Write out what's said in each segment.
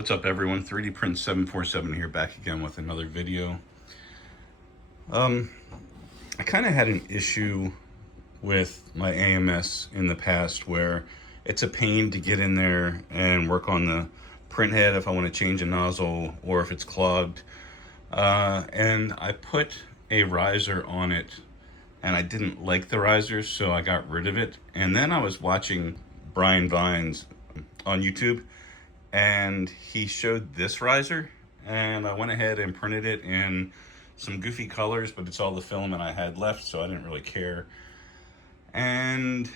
What's up everyone, 3D Print 747 here, back again with another video. I kind of had an issue with my AMS in the past where it's a pain to get in there and work on the print head if I want to change a nozzle or if it's clogged. And I put a riser on it and I didn't like the riser, so I got rid of it. And then I was watching Brian Vines on YouTube, and he showed this riser, and I went ahead and printed it in some goofy colors, but it's all the filament I had left, so I didn't really care. And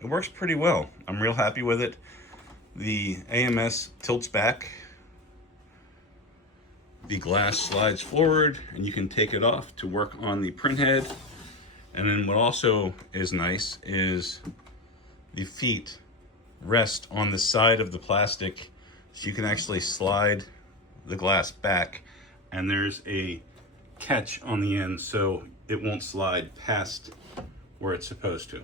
it works pretty well. I'm real happy with it. The AMS tilts back, the glass slides forward, and you can take it off to work on the print head. And then what also is nice is the feet rest on the side of the plastic, so you can actually slide the glass back, and there's a catch on the end so it won't slide past where it's supposed to.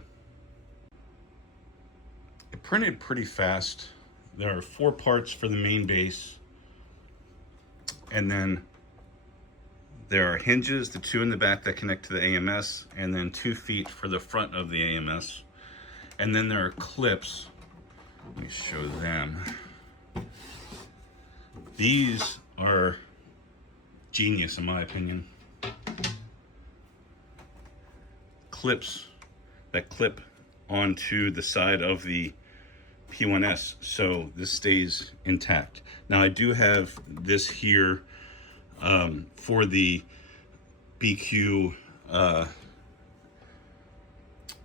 It printed pretty fast. There are 4 parts for the main base, and then there are hinges, the 2 in the back that connect to the AMS, and then 2 feet for the front of the AMS. And then there are clips. Let me show them. These are genius in my opinion. Clips that clip onto the side of the P1S, so this stays intact. Now I do have this here for the BQ,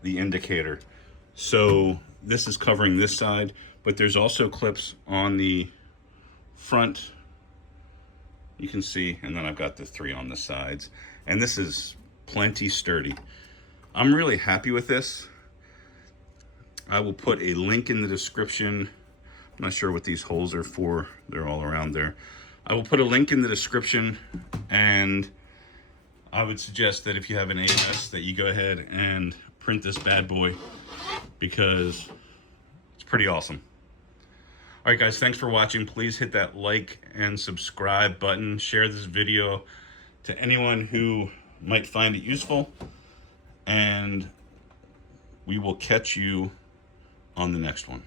the indicator. So this is covering this side, but there's also clips on the front, you can see, and then I've got the 3 on the sides, and this is plenty sturdy. I'm really happy with this. I will put a link in the description. I'm not sure what these holes are for, they're all around there. I will put a link in the description, and I would suggest that if you have an AMS that you go ahead and print this bad boy, because it's pretty awesome. All right guys, thanks for watching. Please hit that like and subscribe button. Share this video to anyone who might find it useful, and we will catch you on the next one.